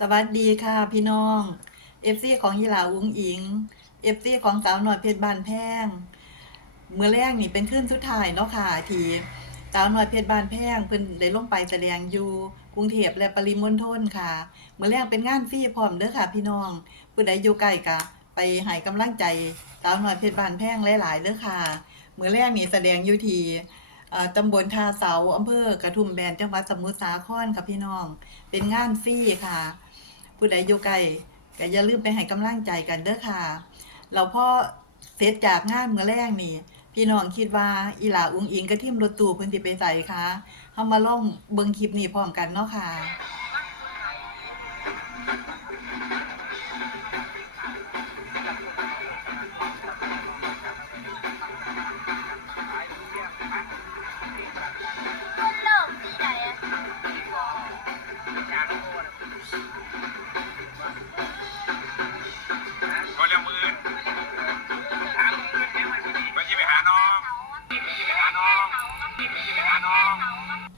สวัสดีค่ะพี่น้องเอฟซีของยีหลาอุ้งอิงเอฟซีของสาวหน่อยเพชรบานแพงเมื่อแรกนี่เป็นขึ้นสุดท้ายเนาะค่ะทีสาวหน่อยเพชรบานแพงเพิ่นได้ลงไปแสดงอยู่กรุงเทพและปริมณฑลค่ะเมื่อแรกเป็นงานฟรีพร้อมเด้อค่ะ พี่น้องผู้ใดอยู่ใกล้กะ ไปให้กำลังใจสาวหน่อยเพชรบานแพงหลายๆเด้อค่ะเมื่อแรกนี่แสดงอยู่ที่ ตำบลท่าเสาอำเภอกระทุ่มแบนจังหวัดสมุทรสาครค่ะพี่น้อง เป็นงานฟรีค่ะ ผู้ใดอยู่ไกลก็อย่าลืมไปให้กำลังใจกันเด้อค่ะ เราพ่อเสร็จจากงานเมื่อแรกนี่ พี่น้องคิดว่าอีหลาอุ้งอิงกระทิมรถตู้เพิ่นสิไปใส่คะเฮามาล่องเบิ่งคลิปนี้พร้อมกันเนาะค่ะ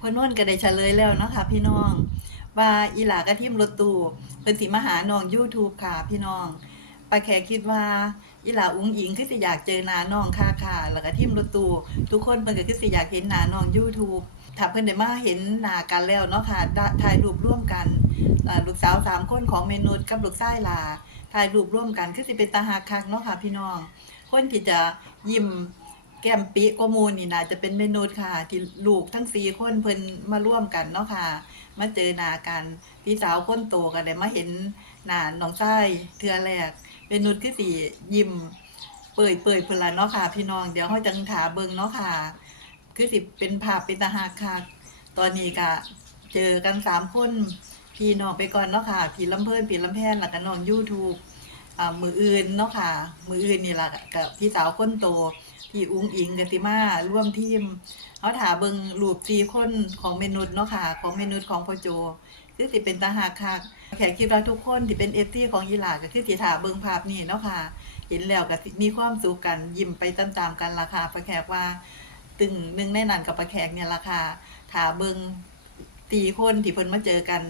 พอนุ่นก็ได้เฉลยแล้วเนาะค่ะ พี่น้อง ว่าอีหลากระทิมรถตู้เพิ่นสิมาหาน้อง YouTube ค่ะ พี่น้องป้าแขกคิดว่าอีหลาอุ้งอิงคือสิอยากเจอหน้าน้องค่ะค่ะ แล้วก็ทิมรถตู้ทุกคนเพิ่นก็คือสิอยากเห็นหน้าน้อง YouTube ถ้าเพิ่นได้มาเห็นหน้ากันแล้วเนาะค่ะถ่ายรูปร่วมกันลูกสาวสามคนของเมนุษกับลูกชายหลาถ่ายรูปร่วมกันคือสิเป็นตาหักคักเนาะค่ะ พี่น้อง คนที่จะยิ้ม แก้มปิกว่าหมูลนี่น่าจะเป็นเมนูค่ะ ที่ลูกทั้งสี่คนเพิ่นมาร่วมกันเนาะค่ะ มาเจอหน้ากันพี่สาวคนโตก็ได้มาเห็นหน้าน้องชายเทื่อแรกเมนูคือสิยิ้มเปิดเปิดเพิ่นเนาะค่ะ พี่น้องเดี๋ยวเฮาจังถาเบิงเนาะค่ะ คือสิเป็นภาพเป็นตาหักค่ะ ตอนนี้ก็เจอกันสามคนพี่น้องไปก่อนเนาะค่ะพี่ลำเพิ่นพี่ลำแพนแล้วก็น้อง YouTube อ่ามืออื่นเนาะค่ะ มืออื่นนี่ละกับพี่สาวคนโต พี่อุ้งอิงกันติมาร่วมทีมเขาถาเบิงรูปสี่คนของเมนุษย์เนาะค่ะ ของเมนุษย์ของพ่อโจคือสิเป็นตาหากค่ะแขกคิดว่าทุกคนที่เป็นเอฟซีของยีหลาก็คือสิถาเบิงภาพนี้เนาะค่ะ เห็นแล้วก็มีความสุขกันยิ้มไปตามๆกันล่ะค่ะประแขกว่า ตึงหนึ่งในนั้นกับประแขกเนี่ยล่ะค่ะถาเบิงตีคนที่เพิ่นมาเจอกัน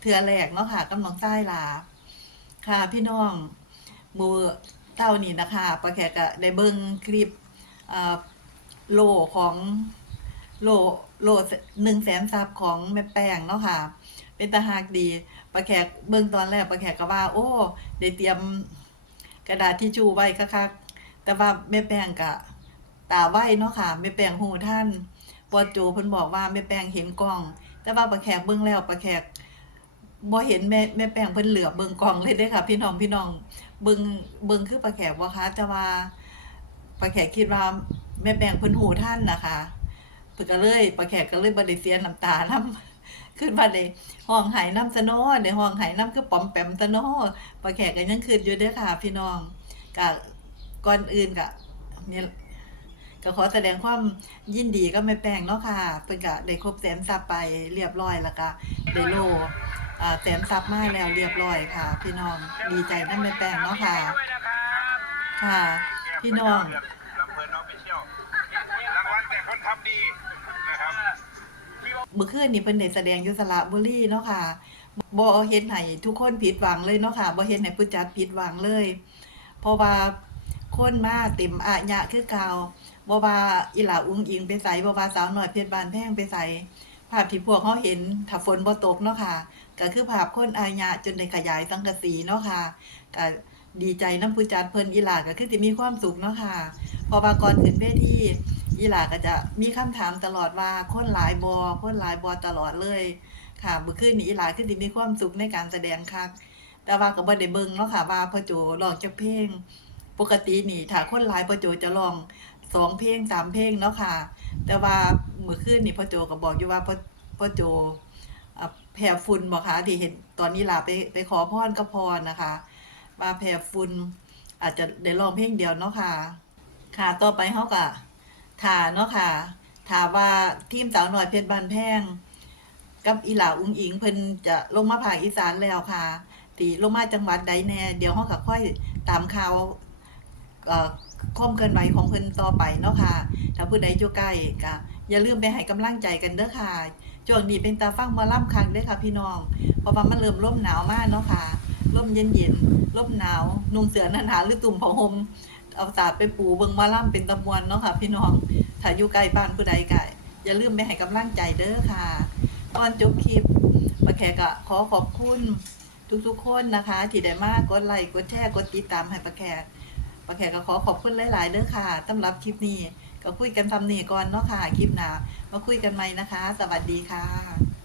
เทือแรกเนาะค่ะกำลังใต้ลาค่ะพี่น้องหมูเต้านี่นะคะประแขกก็ได้เบิงคลิป โลของโลโลหนึ่งแสนซับของแม่แป้งเนาะค่ะ เป็นตาหากดีประแขกเบิ่งตอนแรกประแขกก็ว่า โอ้ได้เตรียมกระดาษทิชชู่ไว้คักๆแต่ว่าแม่แป้งก็ตาไหวเนาะค่ะแม่แป้งหูท่านปอโจเพิ่นบอกว่าแม่แป้งเห็นกล้อง แต่ว่าประแขกเบิ่งแล้วประแขกบ่เห็นแม่แม่แป้งเพิ่นเหลือเบิ่งกล่องเลยเด้อค่ะ พี่น้องพี่น้องเบิ่งเบิ่งคือปลาแขกบ่คะแต่ว่า ปลาแขกคิดว่าแม่แปงเพิ่นหูท่านนะคะเพิ่นก็เลยปลาแขกก็เลยบ่ได้เสียน้ำตานํขึ้นว่าได้ห้องไหน้ำซะเนาะได้ห้องไหน้ำคือป๋อมแปมซะเนาะปลาแขกก็ยังคิดอยู่เด้อค่ะ พี่น้องก็ก่อนอื่นก็เนี่ยก็ขอแสดงความยินดีกับแม่แป้งเนาะค่ะเพิ่นก็ได้ครบแสนซับไปเรียบร้อยแล้วก็ได้โลอ่าแสนซับมาแล้วเรียบร้อยค่ะ พี่น้องดีใจนั่นแม่แป้งเนาะค่ะด้วยนะค่ะ พี่น้องลำเพลินน้องไปเที่ยวรางวัลแต่คนทำดีนะครับเมื่อคืนนี้เพิ่นได้แสดงยู่สระบุรีเนาะค่ะบ่เฮ็ดให้ทุกคนผิดหวังเลยเนาะค่ะบ่เฮ็ดให้ผู้จัดผิดหวังเลย เพราะว่าคนมาเต็มอะยะคือเก่าบ่ว่าอีหลาอุ้งอิงไปไสบ่ว่าสาวหน้อยเพชรบานแพงไปไสภาพที่พวกเขาเห็นถ้าฝนบ่ตกเนาะค่ะ ก็คือภาพคนอายะจนได้ขยายสังกะสีเนาะค่ะก็ ดีใจน้ำผู้จัดเพิ่นอีหลาก็คือสิมีความสุขเนาะค่ะ พอว่าก่อนขึ้นเวทีอีหลาก็จะมีคำถามตลอดว่าคนหลายบ่คนหลายบ่ตลอดเลยค่ะเมื่อคืนนี้อีหลาคือสิมีความสุขในการแสดงคักแต่ว่าก็บ่ได้เบิ่งเนาะค่ะว่าพ่อโจร้องจักเพลง ปกตินี่ถ้าคนหลายพ่อโจจะร้องสองเพลงสามเพลงเนาะค่ะ แต่ว่าเมื่อคืนนี่พ่อโจก็บอกอยู่ว่าพ่อพ่อโจแผ่ฝุ่นบอกค่ะที่เห็นตอนนี้ล่ะไปไปขอพรก็พรนะคะ ว่าแผ่ฝุ่นอาจจะได้ร้องเพลงเดียวเนาะค่ะ ค่ะต่อไปเขาก็ถาเนาะค่ะถาว่าทีมสาวหน่อยเพชรบานแพง กับอีหลาอุ้งอิงเพิ่นจะลงมาภาคอีสานแล้วค่ะตีลงมาจังหวัดใดแน่ เดี๋ยวเขาก็ค่อยตามข่าวเอ่อมเคลื่อนไหวของเพิ่นต่อไปเนาะค่ะ ถ้าผู้ใดอยู่ใกล้ก็อย่าลืมไปให้กำลังใจกันเด้อค่ะช่วงนี้เป็นตาฟังมอล่ำคังเด้อค่ะพี่น้องเพราะว่ามันเริ่มร่มหนาวมากเนาะค่ะ ร่มเย็นๆร่มหนาวนุ่งเสื้อหนาหรือตุ่มผ้าห่มเอาตาดไปปูเบิงมอล่ำเป็นตะมวนเนาะค่ะ พี่น้องถ้าอยู่ใกล้บ้านผู้ใดก็อย่าลืมไปให้กำลังใจเด้อค่ะก่อนจบคลิปป้าแขกก็ขอขอบคุณทุกๆคนนะคะ ที่ได้มากกดไลค์กดแชร์กดติดตามให้ป้าแขกป้าแขกก็ขอขอบคุณหลายๆเด้อค่ะสำหรับคลิปนี้ก็คุยกันทำนี่ก่อนเนาะค่ะ คลิปหน้ามาคุยกันใหม่นะคะ สวัสดีค่ะ